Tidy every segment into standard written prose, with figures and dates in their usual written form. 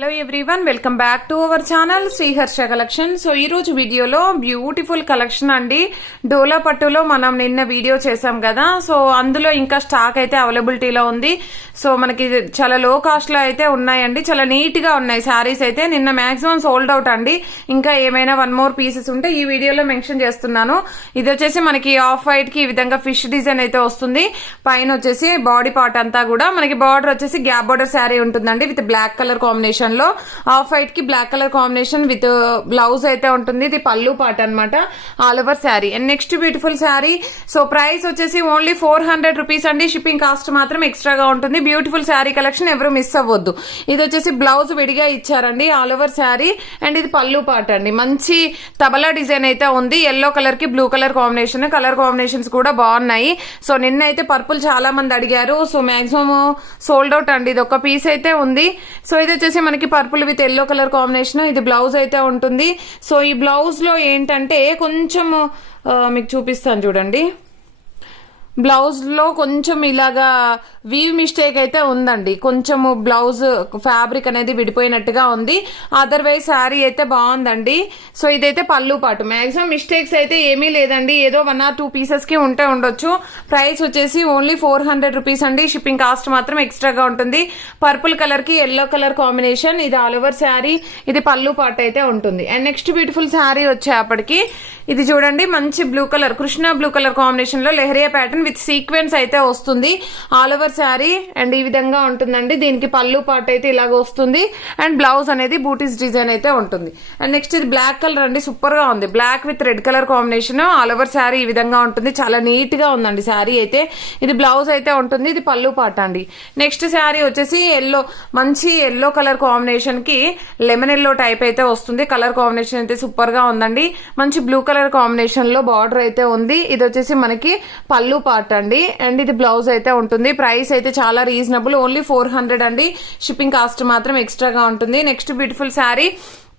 Hello everyone, welcome back to our channel Sriharsha collection. So ఈ రోజు వీడియోలో బ్యూటిఫుల్ కలెక్షన్ అండి. డోలా పట్టులో మనం నిన్న వీడియో చేసాం కదా, సో అందులో ఇంకా స్టాక్ అయితే అవైలబిలిటీలో ఉంది. సో మనకి చాలా లో కాస్ట్ లో అయితే ఉన్నాయండి, చాలా నీట్ గా ఉన్నాయి శారీస్ అయితే. నిన్న మాక్సిమం సోల్డ్ అవుట్ అండి. ఇంకా ఏమైనా 1 more పీసెస్ ఉంటే ఈ వీడియోలో మెన్షన్ చేస్తున్నాను. ఇది వచ్చేసి మనకి ఆఫ్ వైట్ కి ఈ విధంగా ఫిష్ డిజైన్ అయితే వస్తుంది. పైన వచ్చేసి బాడీ పార్ట్ అంతా కూడా మనకి బార్డర్ వచ్చేసి గ్యాప్ బార్డర్ శారీ ఉంటుందండి విత్ బ్లాక్ కలర్ కాంబినేషన్ లో. ఆఫ్ వైట్ కి black colour combination with blouse అయితే ఉంటుంది. ఇది పళ్ళు పార్ట్ అనమాట, all over sari. And next beautiful sari. So price వచ్చేసి ఓన్లీ 400 రూపీస్ అండి. షిప్పింగ్ కాస్ట్ మాత్రం ఎక్స్ట్రాగా ఉంటుంది. బ్యూటిఫుల్ శారీ కలెక్షన్, ఎవరు మిస్ అవ్వద్దు. ఇది వచ్చేసి బ్లౌజ్ విడిగా ఇచ్చారండి, ఆల్ ఓవర్ శారీ. అండ్ ఇది పళ్ళు పార్ట్ అండి. మంచి తబలా డిజైన్ అయితే ఉంది. ఎల్లో కలర్ కి blue colour combination, colour combinations కూడా బాగున్నాయి. సో నిన్న అయితే పర్పుల్ చాలా మంది అడిగారు, సో మాక్సిమం సోల్డ్ అవుట్ అండి. ఇది ఒక పీస్ అయితే ఉంది. సో ఇది వచ్చేసి మనకి purple with yellow colour combination. ఇది బ్లౌజ్ అయితే ఉంటుంది. సో ఈ బ్లౌజ్ లో ఏంటంటే కొంచెం మీకు చూపిస్తాను చూడండి. బ్లౌజ్ లో కొంచెం ఇలాగా వీవ్ మిస్టేక్ అయితే ఉందండి. కొంచెము బ్లౌజ్ ఫ్యాబ్రిక్ అనేది విడిపోయినట్టుగా ఉంది. అదర్వైజ్ శారీ అయితే బాగుందండి. సో ఇదైతే పళ్ళు పాటు. మాక్సిమం మిస్టేక్స్ అయితే ఏమీ లేదండి, ఏదో 1 or 2 పీసెస్ కి ఉంటే ఉండొచ్చు. ప్రైస్ వచ్చేసి ఓన్లీ 400 రూపీస్ అండి. షిప్పింగ్ కాస్ట్ మాత్రం ఎక్స్ట్రాగా ఉంటుంది. పర్పుల్ కలర్ కి ఎల్లో కలర్ కాంబినేషన్. ఇది ఆల్ ఓవర్ శారీ, ఇది పళ్ళు పాటు అయితే ఉంటుంది. అండ్ నెక్స్ట్ బ్యూటిఫుల్ శారీ వచ్చేప్పటికి ఇది చూడండి, మంచి blue colour, Krishna blue colour combination లో లెహరియా ప్యాటర్న్ విత్ సీక్వెన్స్ అయితే వస్తుంది. ఆల్ ఓవర్ శారీ అండ్ ఈ విధంగా ఉంటుందండి. దీనికి పళ్ళు పార్ట్ అయితే ఇలాగ వస్తుంది. అండ్ బ్లౌజ్ అనేది బూటీస్ డిజైన్ అయితే ఉంటుంది. అండ్ నెక్స్ట్ ఇది బ్లాక్ కలర్ అండి, సూపర్ గా ఉంది. Black with red colour combination. All over sari ఈ విధంగా ఉంటుంది. చాలా నీట్ గా ఉందండి శారీ అయితే. ఇది బ్లౌజ్ అయితే ఉంటుంది. ఇది పళ్ళు పార్ట్ అండి. నెక్స్ట్ శారీ వచ్చేసి ఎల్లో, మంచి ఎల్లో కలర్ కాంబినేషన్ కి లెమన్ ఎల్లో టైప్ అయితే వస్తుంది. కలర్ కాంబినేషన్ అయితే సూపర్ గా ఉందండి. మంచి బ్లూ కలర్ కాంబినేషన్ లో బార్డర్ అయితే ఉంది. ఇది వచ్చేసి మనకి పళ్ళు పార్ట్ అండి. అండ్ ఇది బ్లౌజ్ అయితే ఉంటుంది. ప్రైస్ అయితే చాలా రీజనబుల్, ఓన్లీ 400 అండి. షిప్పింగ్ కాస్ట్ మాత్రం ఎక్స్ట్రాగా ఉంటుంది. Next beautiful sari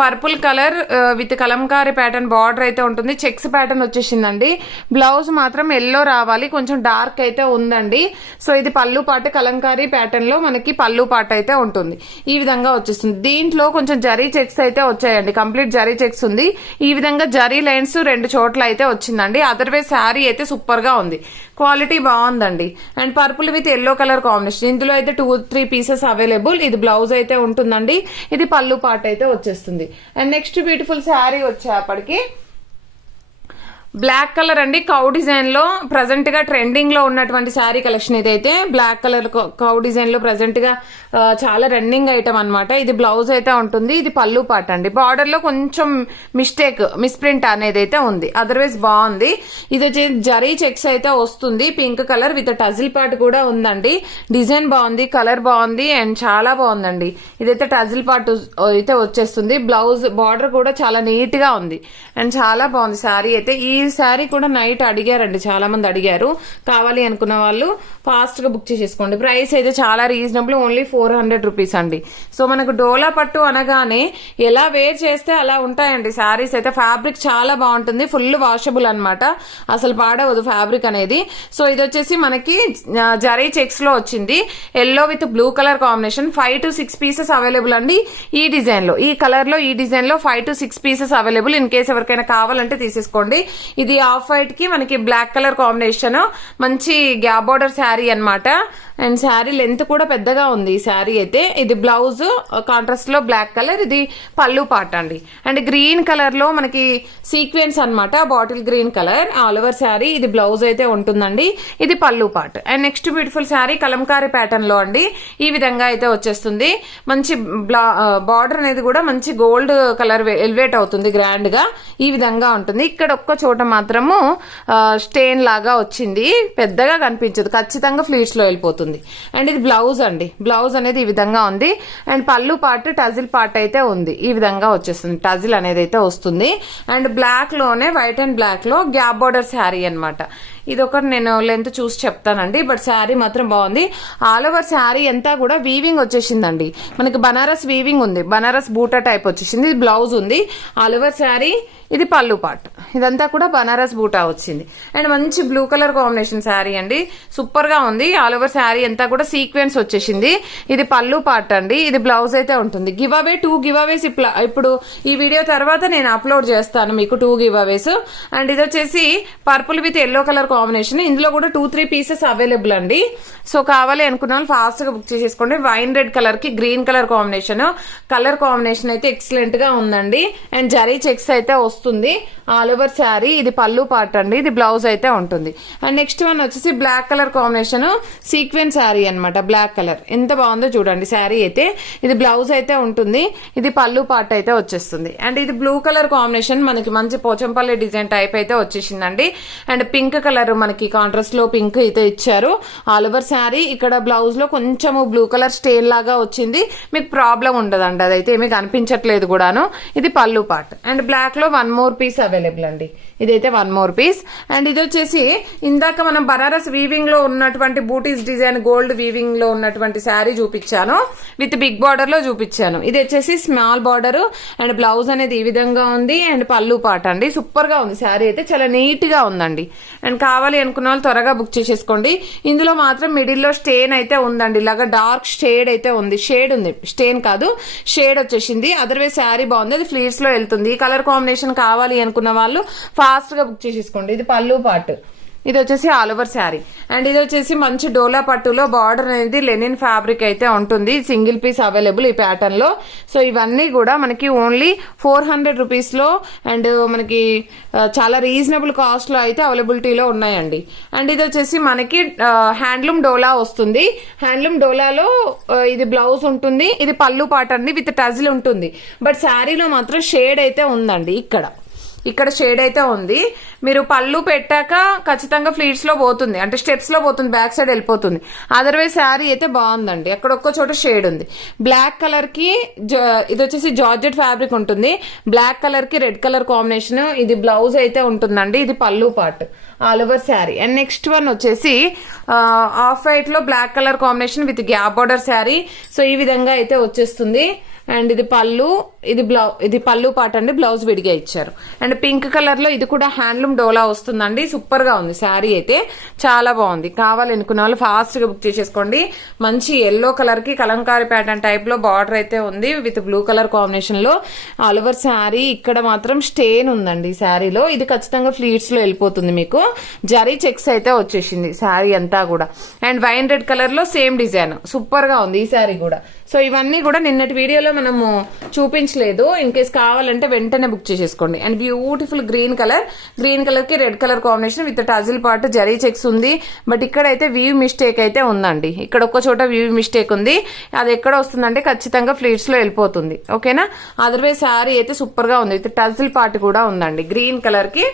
purple colour with Kalamkari pattern border అయితే ఉంటుంది. చెక్స్ ప్యాటర్న్ వచ్చేసిందండి. బ్లౌజ్ మాత్రం ఎల్లో రావాలి, కొంచెం డార్క్ అయితే ఉందండి. సో ఇది పళ్ళు పాట, కలంకారీ ప్యాటర్న్ లో మనకి పళ్ళు పాట అయితే ఉంటుంది. ఈ విధంగా వచ్చేస్తుంది. దీంట్లో కొంచెం జరీ చెక్స్ అయితే వచ్చాయండి, కంప్లీట్ జరీ చెక్స్ ఉంది. ఈ విధంగా జరీ లైన్స్ 2 చోట్ల అయితే వచ్చిందండి. అదర్వైజ్ శారీ అయితే సూపర్ గా ఉంది, క్వాలిటీ బాగుందండి. And purple with yellow colour combination. ఇందులో అయితే 2-3 పీసెస్ అవైలబుల్. ఇది బ్లౌజ్ అయితే ఉంటుందండి. ఇది పళ్ళు పాట అయితే వచ్చేస్తుంది. అండ్ నెక్స్ట్ బ్యూటిఫుల్ శారీ వచ్చేప్పటికి బ్లాక్ కలర్ అండి, కౌ డిజైన్ లో ప్రజెంట్ గా ట్రెండింగ్ లో ఉన్నటువంటి శారీ కలెక్షన్. ఇదైతే బ్లాక్ కలర్ కౌ డిజైన్ లో ప్రజెంట్ గా చాలా రన్నింగ్ ఐటమ్ అనమాట. ఇది బ్లౌజ్ అయితే ఉంటుంది. ఇది పళ్ళు పాట అండి. బార్డర్ లో కొంచెం మిస్ప్రింట్ అనేది అయితే ఉంది, అదర్వైజ్ బాగుంది. ఇది వచ్చి జరీ చెక్స్ అయితే వస్తుంది. పింక్ కలర్ విత్ టజిల్ పార్ట్ కూడా ఉందండి. డిజైన్ బాగుంది, కలర్ బాగుంది అండ్ చాలా బాగుందండి. ఇదైతే టజిల్ పార్ట్ అయితే వచ్చేస్తుంది. బ్లౌజ్ బార్డర్ కూడా చాలా నీట్ గా ఉంది అండ్ చాలా బాగుంది శారీ అయితే. ఈ శారీ కూడా నైట్ అడిగారండి, చాలా మంది అడిగారు. కావాలి అనుకున్న వాళ్ళు ఫాస్ట్ గా బుక్ చేసేసుకోండి. ప్రైస్ అయితే చాలా రీజనబుల్, ఓన్లీ 400 రూపీస్ అండి. సో మనకు డోలా పట్టు అనగానే ఎలా వేర్ చేస్తే అలా ఉంటాయండి శారీస్ అయితే. ఫ్యాబ్రిక్ చాలా బాగుంటుంది, ఫుల్ వాషబుల్ అనమాట, అసలు పాడవదు ఫ్యాబ్రిక్ అనేది. సో ఇది వచ్చేసి మనకి జరీ చెక్స్ లో వచ్చింది. Yellow with blue colour combination. 5 to 6 pieces available అండి. ఈ డిజైన్ లో, ఈ కలర్ లో, ఈ డిజైన్ లో 5 to 6 pieces available. In case ఎవరికైనా కావాలంటే తీసేసుకోండి. ఇది ఆఫ్ వైట్ కి మనకి బ్లాక్ కలర్ కాంబినేషన్, మంచి గ్యాప్ బార్డర్ శారీ అనమాట. అండ్ శారీ లెంత్ కూడా పెద్దగా ఉంది ఈ శారీ అయితే. ఇది బ్లౌజ్ కాంట్రాస్ట్ లో బ్లాక్ కలర్, ఇది పళ్ళు పార్ట్ అండి. అండ్ గ్రీన్ కలర్ లో మనకి సీక్వెన్స్ అనమాట, bottle green colour, all over sari. ఇది బ్లౌజ్ అయితే ఉంటుందండి. ఇది పళ్ళు part. And next beautiful sari Kalamkari pattern లో అండి. ఈ విధంగా అయితే వచ్చేస్తుంది. మంచి బార్డర్ అనేది కూడా మంచి గోల్డ్ కలర్ ఎలివేట్ అవుతుంది గ్రాండ్ గా. ఈ విధంగా ఉంటుంది. ఇక్కడ ఒక్క చోట మాత్రము స్టెయిన్ లాగా వచ్చింది, పెద్దగా కనిపించదు, ఖచ్చితంగా ఫ్లీట్స్ లో వెళ్ళిపోతుంది. అండ్ ఇది బ్లౌజ్ అండి. బ్లౌజ్ అనేది ఈ విధంగా ఉంది. అండ్ పళ్ళు పార్ట్ టజిల్ పార్ట్ అయితే ఉంది. ఈ విధంగా వచ్చేస్తుంది, టజిల్ అనేది అయితే వస్తుంది. అండ్ బ్లాక్ లోనే వైట్ అండ్ బ్లాక్ లో గ్యాప్ బార్డర్ శారీ అనమాట. ఇది ఒకటి నేను లెంత్ చూసి చెప్తానండి. బట్ శారీ మాత్రం బాగుంది. ఆల్ ఓవర్ శారీ అంతా కూడా వీవింగ్ వచ్చేసిందండి. మనకి బనారస్ వీవింగ్ ఉంది, బనారస్ బూటా టైప్ వచ్చేసింది. ఇది బ్లౌజ్ ఉంది. ఆల్ ఓవర్ శారీ, ఇది పళ్ళు పార్ట్, ఇదంతా కూడా బనారస్ బూటా వచ్చింది. అండ్ మంచి బ్లూ కలర్ కాంబినేషన్ శారీ అండి, సూపర్ గా ఉంది. ఆల్ ఓవర్ శారీ అంతా కూడా సీక్వెన్స్ వచ్చేసింది. ఇది పళ్ళు పార్ట్ అండి, ఇది బ్లౌజ్ అయితే ఉంటుంది. గివ్ అవే 2 గివ్ అవేస్ ఇప్పుడు ఈ వీడియో తర్వాత నేను అప్లోడ్ చేస్తాను మీకు 2 గివ్ అవేస్. అండ్ ఇది వచ్చేసి purple with yellow colour combination. ఇందులో కూడా 2-3 పీసెస్ అవైలబుల్ అండి. సో కావాలి అనుకున్న వాళ్ళు ఫాస్ట్ గా బుక్ చేసేసుకోండి. వైన్ రెడ్ కలర్ కి green colour combination, colour combination అయితే ఎక్సలెంట్ గా ఉందండి. అండ్ జరీ చెక్స్ అయితే వస్తుంది ఆల్ ఓవర్ శారీ. ఇది పళ్ళు పార్ట్ అండి, ఇది బ్లౌజ్ అయితే ఉంటుంది. అండ్ నెక్స్ట్ వన్ వచ్చేసి black colour combination sequence sari అనమాట. బ్లాక్ కలర్ ఎంత బాగుందో చూడండి శారీ అయితే. ఇది బ్లౌజ్ అయితే ఉంటుంది, ఇది పళ్ళు పార్ట్ అయితే వచ్చేస్తుంది. అండ్ ఇది బ్లూ కలర్ కాంబినేషన్, మనకి మంచి పోచంపల్లి డిజైన్ టైప్ అయితే వచ్చేసిందండి. అండ్ పింక్ కలర్ మనకి కాంట్రాస్ట్ లో పింక్ అయితే ఇచ్చారు. ఆల్ ఓవర్ శారీ ఇక్కడ బ్లౌజ్ లో కొంచెము బ్లూ కలర్ స్టేన్ లాగా వచ్చింది. మీకు ప్రాబ్లం ఉండదండి, అదైతే ఏమీ కనిపించట్లేదు కూడాను. ఇది పళ్ళు పార్ట్. అండ్ బ్లాక్ లో 1 మోర్ పీస్ అవైలబుల్ అండి, ఇదైతే 1 మోర్ పీస్. అండ్ ఇది వచ్చేసి ఇందాక మనం బనారస్ వీవింగ్ లో ఉన్నటువంటి బూటీస్ డిజైన్ గోల్డ్ వీవింగ్ లో ఉన్నటువంటి శారీ చూపించాను, విత్ బిగ్ బార్డర్ లో చూపించాను. ఇది వచ్చేసి స్మాల్ బార్డర్. అండ్ బ్లౌజ్ అనేది ఈ విధంగా ఉంది. అండ్ పళ్ళు పార్ట్ అండి, సూపర్ గా ఉంది శారీ అయితే, చాలా నీట్ గా ఉందండి. అండ్ కావాలి అనుకున్న వాళ్ళు త్వరగా బుక్ చేసేసుకోండి. ఇందులో మాత్రం మిడిల్ లో స్టేన్ అయితే ఉందండి, ఇలాగా డార్క్ షేడ్ అయితే ఉంది. షేడ్ ఉంది, స్టేన్ కాదు, షేడ్ వచ్చేసింది. అదర్వైజ్ శారీ బాగుంది, అది ఫ్లీట్స్ లో వెళ్తుంది. ఈ కలర్ కాంబినేషన్ కావాలి అనుకున్న వాళ్ళు ఫాస్ట్ గా బుక్ చేసేసుకోండి. ఇది పళ్ళు పార్ట్, ఇది వచ్చేసి ఆల్ ఓవర్ శారీ. అండ్ ఇది వచ్చేసి మంచి డోలా పట్టులో బార్డర్ అనేది లెనిన్ ఫ్యాబ్రిక్ అయితే ఉంటుంది. సింగిల్ పీస్ అవైలబుల్ ఈ ప్యాటర్న్ లో. సో ఇవన్నీ కూడా మనకి ఓన్లీ 400 రూపీస్ లో అండ్ మనకి చాలా రీజనబుల్ కాస్ట్ లో అయితే అవైలబిలిటీలో ఉన్నాయండి. అండ్ ఇది వచ్చేసి మనకి హ్యాండ్లూమ్ డోలా వస్తుంది. హ్యాండ్లూమ్ డోలాలో ఇది బ్లౌజ్ ఉంటుంది, ఇది పళ్ళు పార్ట్ అండి, విత్ టజిల్ ఉంటుంది. బట్ శారీలో మాత్రం షేడ్ అయితే ఉందండి, ఇక్కడ షేడ్ అయితే ఉంది. మీరు పళ్ళు పెట్టాక ఖచ్చితంగా ఫ్లీట్స్ లో పోతుంది, అంటే స్టెప్స్ లో పోతుంది, బ్యాక్ సైడ్ వెళ్ళిపోతుంది. అదర్వైజ్ శారీ అయితే బాగుందండి, అక్కడ ఒక్క చోట షేడ్ ఉంది. బ్లాక్ కలర్ కి ఇది వచ్చేసి జార్జెట్ ఫ్యాబ్రిక్ ఉంటుంది. బ్లాక్ కలర్ కి రెడ్ కలర్ కాంబినేషన్, ఇది బ్లౌజ్ అయితే ఉంటుందండి, ఇది పళ్ళు part all over sari. And next one వచ్చేసి ఆఫ్ వైట్ లో black colour combination with gap border sari. So ఈ విధంగా అయితే వచ్చేస్తుంది. అండ్ ఇది పళ్ళు, ఇది పళ్ళు పార్ట్ అండి, బ్లౌజ్ విడిగా ఇచ్చారు. అండ్ పింక్ కలర్ లో ఇది కూడా హ్యాండ్లూమ్ డోలా వస్తుందండి, సూపర్ గా ఉంది శారీ అయితే, చాలా బాగుంది. కావాలనుకున్న వాళ్ళు ఫాస్ట్ గా బుక్ చేసేసుకోండి. మంచి ఎల్లో కలర్ కి కలంకారీ ప్యాటర్న్ టైప్ లో బార్డర్ అయితే ఉంది, విత్ బ్లూ కలర్ కాంబినేషన్ లో. ఆల్ ఓవర్ శారీ ఇక్కడ మాత్రం స్టేన్ ఉందండి శారీలో, ఇది ఖచ్చితంగా ఫ్లీట్స్ లో వెళ్ళిపోతుంది. మీకు జరీ చెక్స్ అయితే వచ్చేసింది శారీ అంతా కూడా. అండ్ వైన్ రెడ్ కలర్ లో సేమ్ డిజైన్, సూపర్ గా ఉంది ఈ శారీ కూడా. సో ఇవన్నీ కూడా నిన్నటి వీడియోలో మనము చూపించలేదు, ఇన్ కేస్ కావాలంటే వెంటనే బుక్ చేసేసుకోండి. అండ్ బ్యూటిఫుల్ గ్రీన్ కలర్ కి red colour combination with టజిల్ part, zari checks ఉంది. బట్ ఇక్కడైతే వీవ్ మిస్టేక్ అయితే ఉందండి, ఇక్కడ ఒక్క చోట వీవ్ మిస్టేక్ ఉంది. అది ఎక్కడ వస్తుందంటే ఖచ్చితంగా ఫ్లీట్స్ లో వెళ్ళిపోతుంది, ఓకేనా. అదర్వైజ్ శారీ అయితే సూపర్ గా ఉంది, విత్ టజిల్ పార్ట్ కూడా ఉందండి. గ్రీన్ కలర్ కి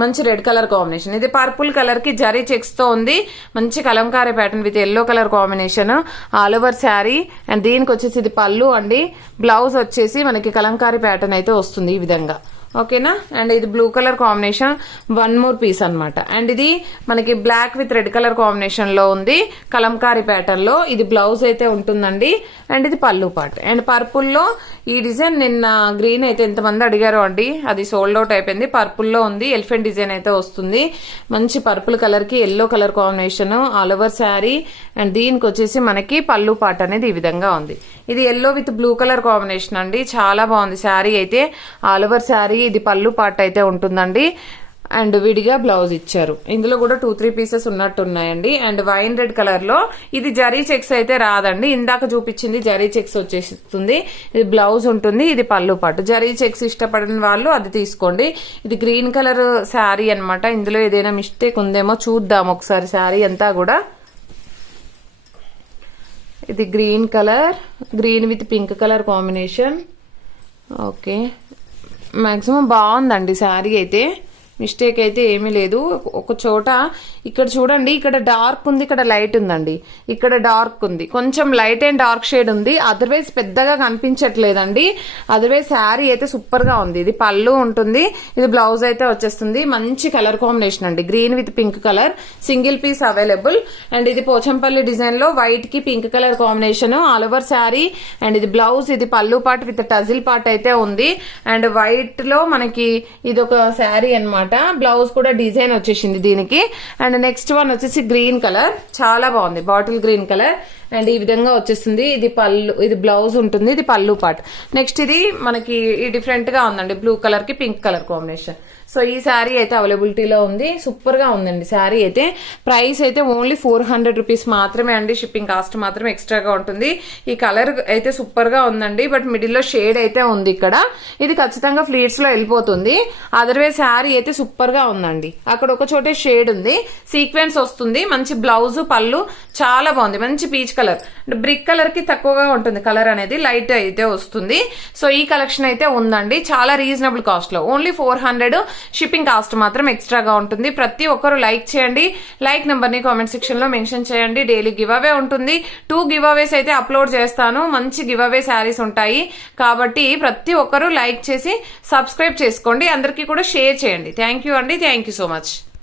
మంచి రెడ్ కలర్ కాంబినేషన్, ఇది పర్పుల్ కలర్ కి జరీ చెక్స్ తో ఉంది. మంచి Kalamkari pattern with yellow colour combination all over sari. And దీనికి వచ్చేసి ఇది పళ్ళు అండి, బ్లౌజ్ వచ్చేసి మనకి కలంకారీ ప్యాటర్న్ అయితే వస్తుంది ఈ విధంగా, ఓకేనా. అండ్ ఇది blue colour combination 1 more piece అనమాట. అండ్ ఇది మనకి black with red colour combination లో ఉంది, కలంకారీ ప్యాటర్న్ లో. ఇది బ్లౌజ్ అయితే ఉంటుందండి. అండ్ ఇది పళ్ళు పార్ట్. అండ్ పర్పుల్ లో ఈ డిజైన్ నిన్న గ్రీన్ అయితే ఎంతమంది అడిగారో అండి, అది సోల్డ్ అవుట్ అయిపోయింది. పర్పుల్ లో ఉంది, ఎలిఫెంట్ డిజైన్ అయితే వస్తుంది. మంచి పర్పుల్ కలర్ కి yellow colour combination all over sari. And దీనికి వచ్చేసి మనకి పళ్ళు పార్ట్ అనేది ఈ విధంగా ఉంది. ఇది yellow with blue colour combination అండి, చాలా బాగుంది శారీ అయితే. ఆల్ ఓవర్ శారీ, ఇది పళ్ళు పార్ట్ అయితే ఉంటుందండి. అండ్ విడిగా బ్లౌజ్ ఇచ్చారు, ఇందులో కూడా 2-3 పీసెస్ ఉన్నట్టున్నాయండి. అండ్ వైన్ రెడ్ కలర్ లో ఇది జరీ చెక్స్ అయితే రాదండి, ఇందాక చూపించింది జరీ చెక్స్ వచ్చేస్తుంది. ఇది బ్లౌజ్ ఉంటుంది, ఇది పళ్ళు పార్ట్. జరీ చెక్స్ ఇష్టపడిన వాళ్ళు అది తీసుకోండి. ఇది గ్రీన్ కలర్ శారీ అనమాట, ఇందులో ఏదైనా మిస్టేక్ ఉందేమో చూద్దాం ఒకసారి. శారీ అంతా కూడా ఇది green colour, green with pink colour combination. Okay, maximum బాగుందండి శారీ అయితే, మిస్టేక్ అయితే ఏమీ లేదు. ఒక చోట ఇక్కడ చూడండి, ఇక్కడ డార్క్ ఉంది, ఇక్కడ లైట్ ఉందండి. ఇక్కడ డార్క్ ఉంది, కొంచెం లైట్ అండ్ డార్క్ షేడ్ ఉంది. అదర్వైజ్ పెద్దగా కనిపించట్లేదండి. అదర్వైజ్ శారీ అయితే సూపర్ గా ఉంది. ఇది పళ్ళు ఉంటుంది, ఇది బ్లౌజ్ అయితే వచ్చేస్తుంది. మంచి కలర్ కాంబినేషన్ అండి, green with pink colour, single piece available. And ఇది పోచంపల్లి డిజైన్ లో వైట్ కి pink colour combination all over sari. And ఇది బ్లౌజ్, ఇది పళ్ళు పార్ట్ విత్ టజిల్ పార్ట్ అయితే ఉంది. అండ్ వైట్ లో మనకి ఇది ఒక శారీ అన్నమాట. బ్లౌజ్ కూడా డిజైన్ వచ్చేసింది దీనికి. అండ్ నెక్స్ట్ వన్ వచ్చేసి గ్రీన్ కలర్, చాలా బాగుంది, బాటిల్ గ్రీన్ కలర్. అండ్ ఈ విధంగా వచ్చేస్తుంది. ఇది పళ్ళు, ఇది బ్లౌజ్ ఉంటుంది, ఇది పళ్ళు పార్ట్. నెక్స్ట్ ఇది మనకి డిఫరెంట్ గా ఉందండి, బ్లూ కలర్ కి పింక్ కలర్ కాంబినేషన్. సో ఈ శారీ అయితే అవైలబిలిటీలో ఉంది, సూపర్ గా ఉందండి శారీ అయితే. ప్రైస్ అయితే ఓన్లీ 400 రూపీస్ మాత్రమే అండి, షిప్పింగ్ కాస్ట్ మాత్రం ఎక్స్ట్రాగా ఉంటుంది. ఈ కలర్ అయితే సూపర్ గా ఉందండి, బట్ మిడిల్ లో షేడ్ అయితే ఉంది ఇక్కడ. ఇది ఖచ్చితంగా ఫ్లీట్స్ లో వెళ్ళిపోతుంది. అదర్వైజ్ శారీ అయితే సూపర్ గా ఉందండి. అక్కడ ఒక చోటే షేడ్ ఉంది, సీక్వెన్స్ వస్తుంది, మంచి బ్లౌజ్ పళ్ళు చాలా బాగుంది, మంచి పీచ్ కలర్. బ్రిక్ కలర్ కి తక్కువగా ఉంటుంది కలర్ అనేది, లైట్ అయితే వస్తుంది. సో ఈ కలెక్షన్ అయితే ఉందండి, చాలా రీజనబుల్ కాస్ట్ లో, ఓన్లీ 400. షిప్పింగ్ కాస్ట్ మాత్రం ఎక్స్ట్రాగా ఉంటుంది. ప్రతి ఒక్కరు లైక్ చేయండి, లైక్ నెంబర్ ని కామెంట్ సెక్షన్ లో మెన్షన్ చేయండి. డైలీ గివ్ అవే ఉంటుంది, 2 గివ్ అవేస్ అయితే అప్లోడ్ చేస్తాను. మంచి గివ్ అవే శారీస్ ఉంటాయి కాబట్టి ప్రతి ఒక్కరు లైక్ చేసి సబ్స్క్రైబ్ చేసుకోండి, అందరికీ కూడా షేర్ చేయండి. థ్యాంక్ యూ అండి, థ్యాంక్ యూ సో మచ్.